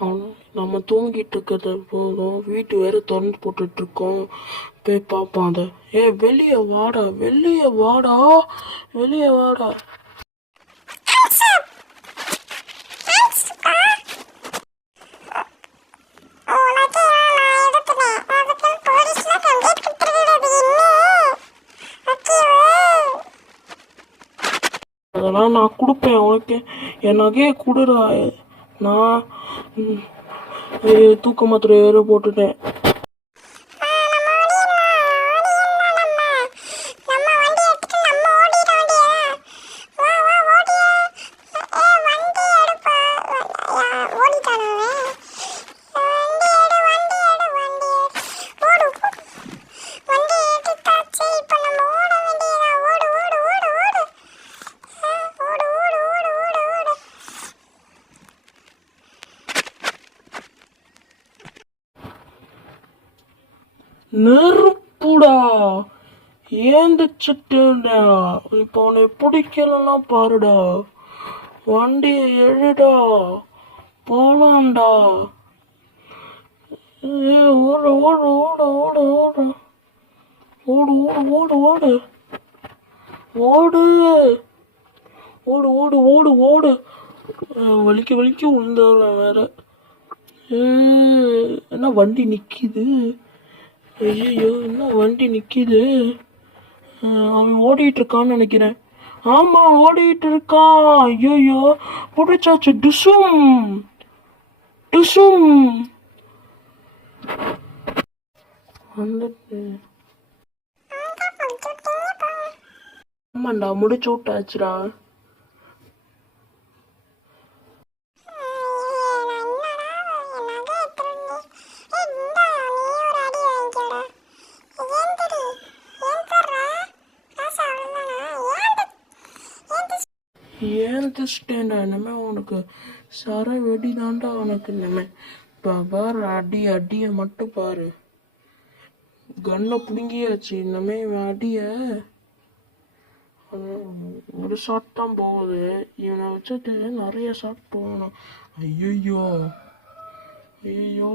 அவன் நம்ம தூங்கிட்டு இருக்கிறது போதும், வீட்டு வேற திறந்து போட்டுட்டு இருக்கோம். போய் பார்ப்பான் அதை. வெளியே வாடா, வெளியே வாடா, வெளியே வாடா. அதெல்லாம் நான் கொடுப்பேன் உனக்கு. என் நகையை கொடுடா. நான் தூக்க மாத்திரை வேற போட்டுட்டேன். நெருப்புடா, ஏந்துச்சுட்டா. இப்போ உன்னை பிடிக்கலன்னா பாருடா. வண்டியை எழுடா, போலாம்டா. ஓடு ஓடு ஓடு ஓடு ஓடு ஓடு ஓடு ஓடு ஓடு ஓடு ஓடு ஓடு ஓடு. வலிக்க வலிக்க விழுந்தால வேற. என்ன வண்டி நிக்குது? ஐயோ, என்ன வண்டி நிக்குது? அவன் ஓடிட்டு இருக்கான்னு நினைக்கிறேன். ஆமா, ஓடிட்டு இருக்கான். ஐயோ, பிடிச்சாச்சு. டுசும் டுசும் வந்துட்டு. ஆமாண்டா, முடிச்சு விட்டாச்சுடா. ஏந்துச்சிட்டேன்டா. இனிமே உனக்கு சர வெடிதான்டா உனக்கு. இனிமே பாரு, அடியை மட்டும் பாரு. கண்ணை பிடுங்கியாச்சு. இனிமே அடிய ஒரு ஷாட் தான் போகுது. இவனை வச்சுட்டு நிறைய ஷாட் போகணும். ஐயோ ஐயோ,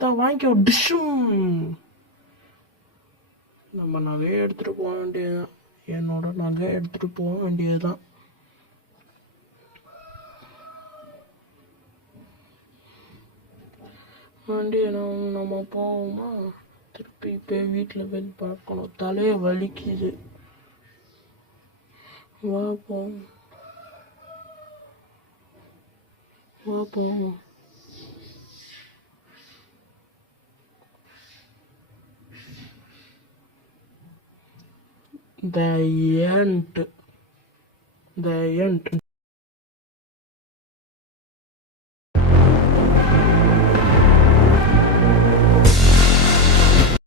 தான் வாங்கிக்கோ. டிஷ்ஷும். நம்ம நகையை எடுத்துட்டு போக வேண்டியதுதான். என்னோட நகை எடுத்துட்டு போக வேண்டியதுதான். வண்டியை நம்ம போவோமா? திருப்பி போய் வீட்டில் போய் பார்க்கணும். தலையை வலிக்குது. வா போவோம், வா போவோம். The end.